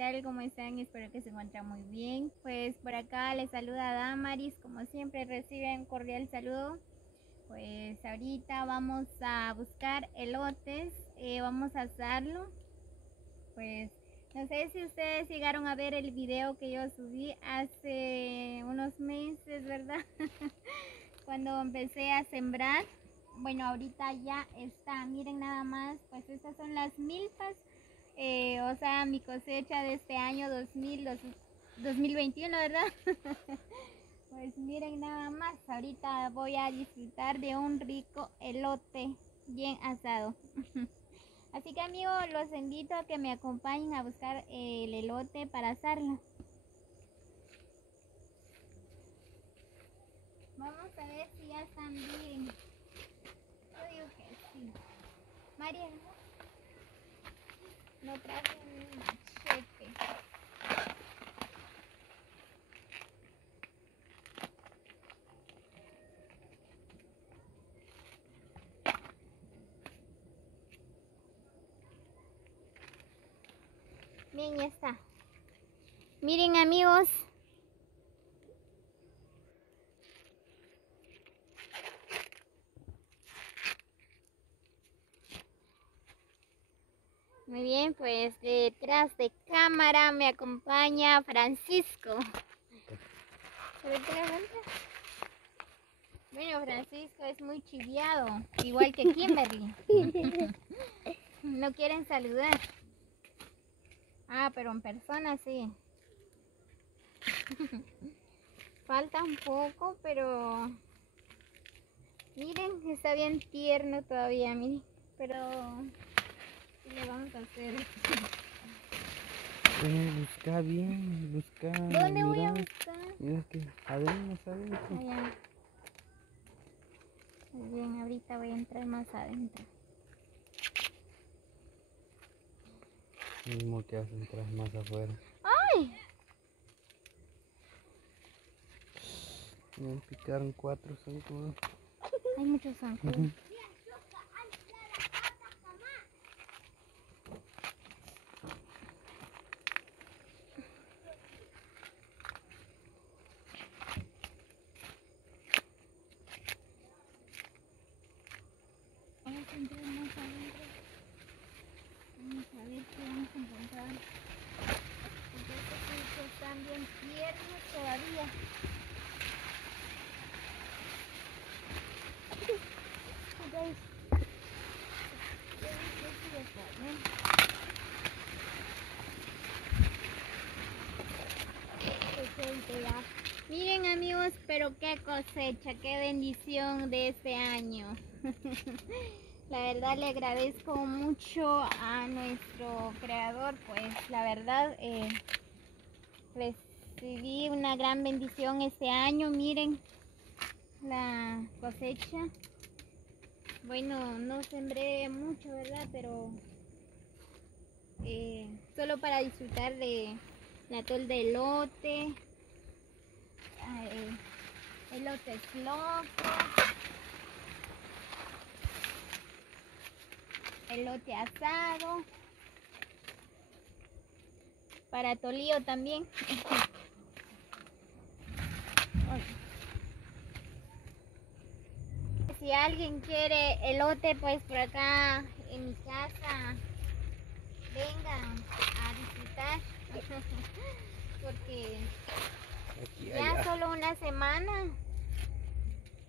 tal? ¿Cómo están? Espero que se encuentren muy bien. Pues por acá les saluda Damaris, como siempre reciben un cordial saludo. Pues ahorita vamos a buscar elotes, vamos a asarlo. Pues no sé si ustedes llegaron a ver el video que yo subí hace unos meses, ¿verdad? Cuando empecé a sembrar. Bueno, ahorita ya está, miren nada más, pues estas son las milpas. O sea, mi cosecha de este año 2021, ¿verdad? Pues miren nada más, ahorita voy a disfrutar de un rico elote bien asado. Así que amigos, los invito a que me acompañen a buscar el elote para asarlo. Vamos a ver si ya están bien. Yo digo que sí. María, no traje un machete. Bien, ya está. Miren amigos. Muy bien, pues detrás de cámara me acompaña Francisco. Bueno, Francisco es muy chiviado, igual que Kimberly. No quieren saludar. Ah, pero en persona sí. Falta un poco, pero miren, está bien tierno todavía, miren. Pero ¿qué le vamos a hacer? Busca bien, busca. ¿Dónde voy a buscar? Mira que adentro, adentro. Allá. Muy bien, ahorita voy a entrar más adentro. Mismo que hacen entrar más afuera. ¡Ay! Me picaron 4 zancudos. Hay muchos zancudos. Vamos a entrar más adentro. Vamos a ver qué vamos a encontrar. Porque estos frutos están bien tiernos todavía. Miren amigos, pero qué cosecha, qué bendición de este año. La verdad le agradezco mucho a nuestro creador, pues la verdad recibí una gran bendición este año. Miren la cosecha. Bueno, no sembré mucho, ¿verdad? Pero solo para disfrutar de la atol de elote, elote loco, elote asado, para atolillo también. Si alguien quiere elote, pues por acá en mi casa vengan a disfrutar. Porque Aquí, ya allá. solo una semana.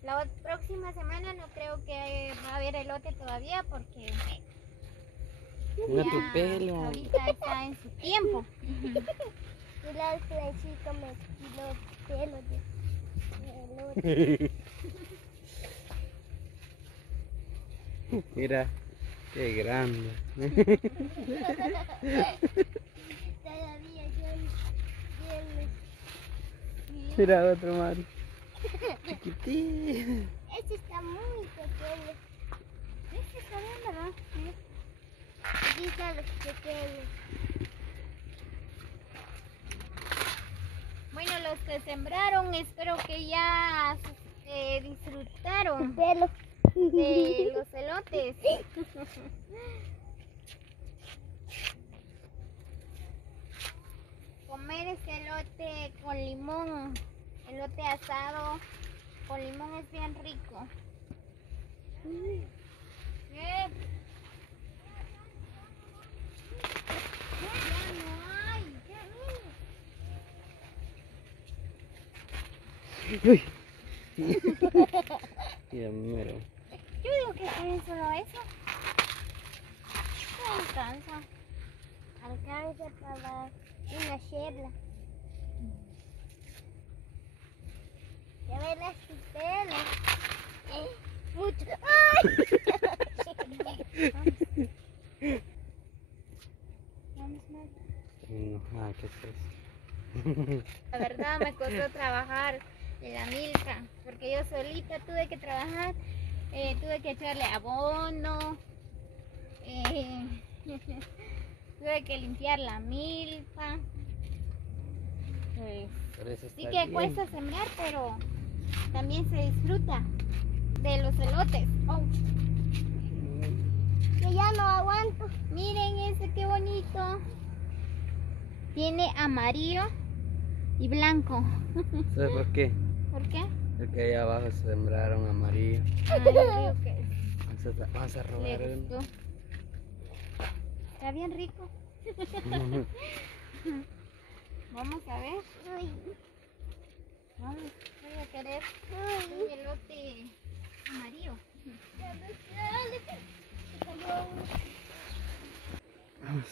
La próxima semana no creo que va a haber elote todavía porque Mira ya tu pelo. ahorita está en su tiempo. Y la flechita me quitó pelo de elote. Mira, qué grande. Todavía yo Mira otro Mari. Chiquitín. este está muy pequeño. Este está bien, ¿verdad? Aquí están los pequeños. Bueno, los que sembraron, espero que ya disfrutaron Pelo. de los elotes. comer este elote con limón. Elote asado con limón es bien rico. ¿Qué? Ya no hay. Uy. Ya mero. Yo digo que es solo eso. No alcanza. Alcanza para una chela. Ya ven las cisternas. Mucho. ¡Ay! Vamos, Mar. ¿Qué es eso? La verdad me costó trabajar en la milpa, porque yo solita tuve que trabajar, tuve que echarle abono, tuve que limpiar la milpa. Pues, Por eso sí está que bien. cuesta sembrar, pero también se disfruta de los elotes. Oh, Que ya no aguanto. miren ese qué bonito. Tiene amarillo y blanco. ¿Sabes por qué? ¿Por qué? Porque allá abajo sembraron amarillo. Ay, digo que Vamos a robar le uno. gustó. Está bien rico. Vamos a ver. Ay, Vamos, voy a querer ay. un elote amarillo. Ya me sale. Se cayó uno. Vamos,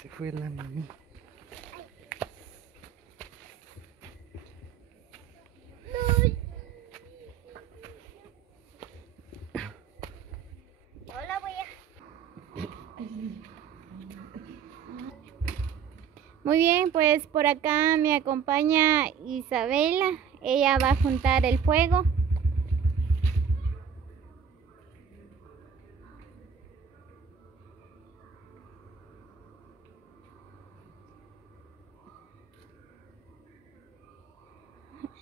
se fue la mami. Ay. Hola, voy a. Muy bien, pues por acá me acompaña Isabela. Ella va a juntar el fuego.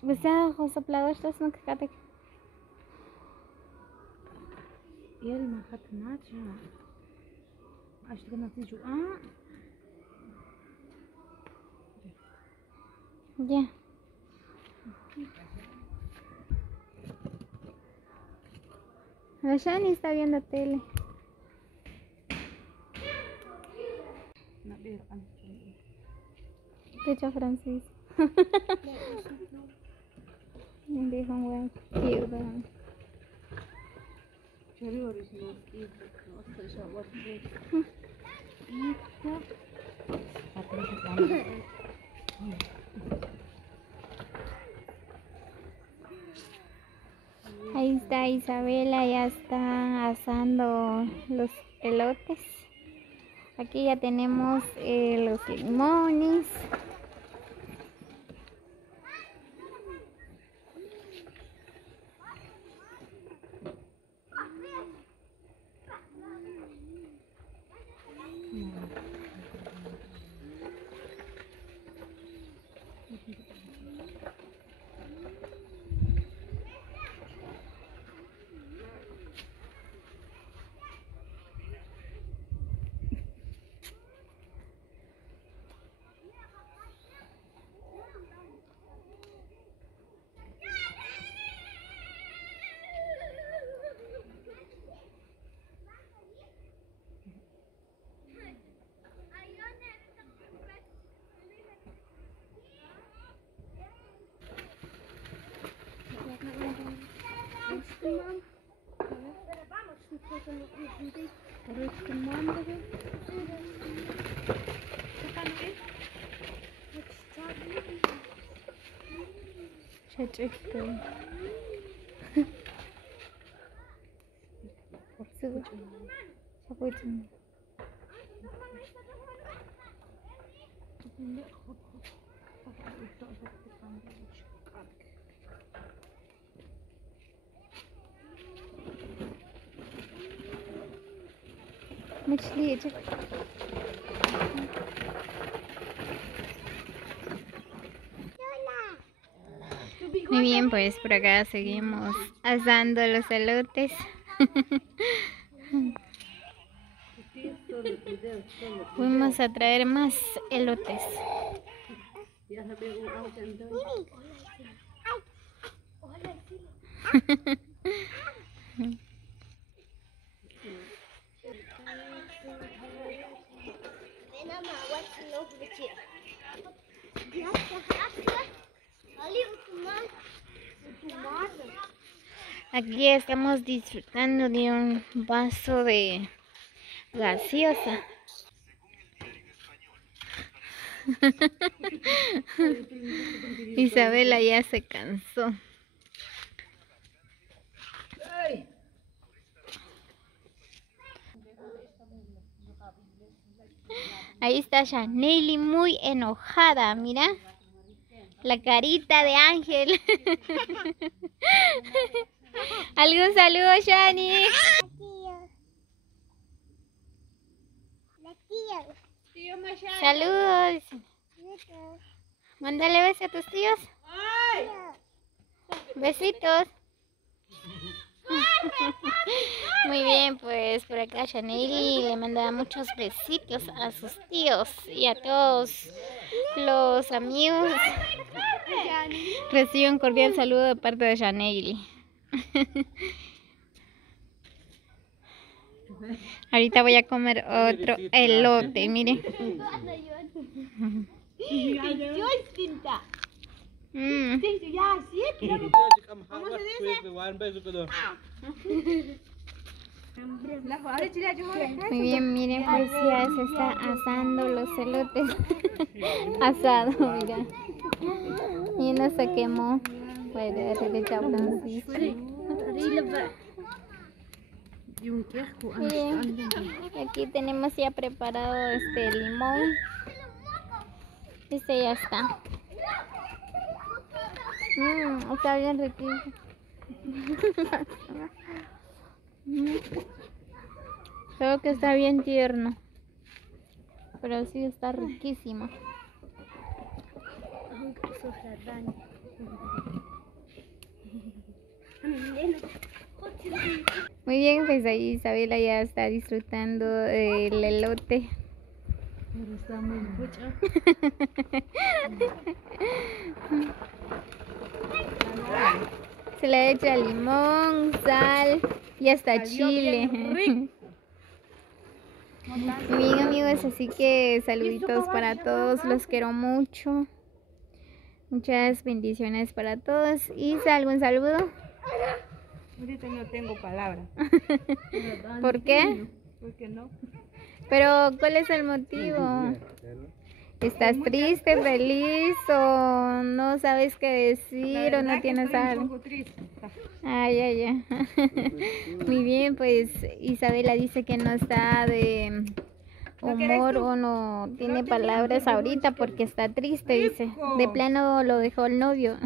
Bisa soplador terus nagkakatik. يلا ما ختمناش عشان كنا تيجوا Ya. La Shani está viendo tele. نبير أنا De hecho, Francisco. Dijo un buen cute. شريور اسمه إيه نقص شوار إيه Ahí está Isabela, ya está asando los elotes. Aquí ya tenemos los limones. Chachito. مچھلی Muy bien, pues por acá seguimos asando los elotes. Fuimos a traer más elotes. Ya se ve un auto entonces. Hola, sí. Ven a mamá, what's the love with you? Aquí estamos disfrutando de un vaso de gaseosa. Isabela ya se cansó. Ahí está Shanely muy enojada, mira. La carita de ángel. ¿Algún saludo, Shani? La tía. Saludos. Mándale besos a tus tíos. Besitos. Muy bien, pues por acá Shanely le manda muchos besitos a sus tíos y a todos los amigos. Recibe un cordial saludo de parte de Shanely. Ahorita voy a comer otro elote, miren. Muy bien, miren, pues ya se está asando los elotes. Asado, mira. Y no se quemó. Bien, aquí tenemos ya preparado este limón. Este ya está. Está bien riquísimo. Creo que está bien tierno, pero sí está riquísimo. Muy bien, pues ahí Isabela ya está disfrutando del elote. Pero está muy mucho. Se le echa limón, sal y hasta chile. Muy bien, amigos, así que saluditos para todos, los quiero mucho. Muchas bendiciones para todos. Isa, ¿algún saludo? Ahorita no tengo palabras. ¿Por qué? ¿Por qué no? Pero, ¿cuál es el motivo? ¿Estás triste, feliz o no sabes qué decir o no tienes algo? Un poco triste. Ay, ay, ay. Muy bien, pues Isabela dice que no está de humor o no tiene palabras ahorita porque está triste, dice. De plano lo dejó el novio.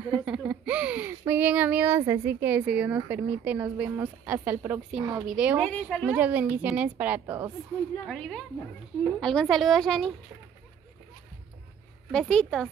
Muy bien, amigos, así que si Dios nos permite, nos vemos hasta el próximo video. Muchas bendiciones para todos. ¿Algún saludo, Shani? Besitos.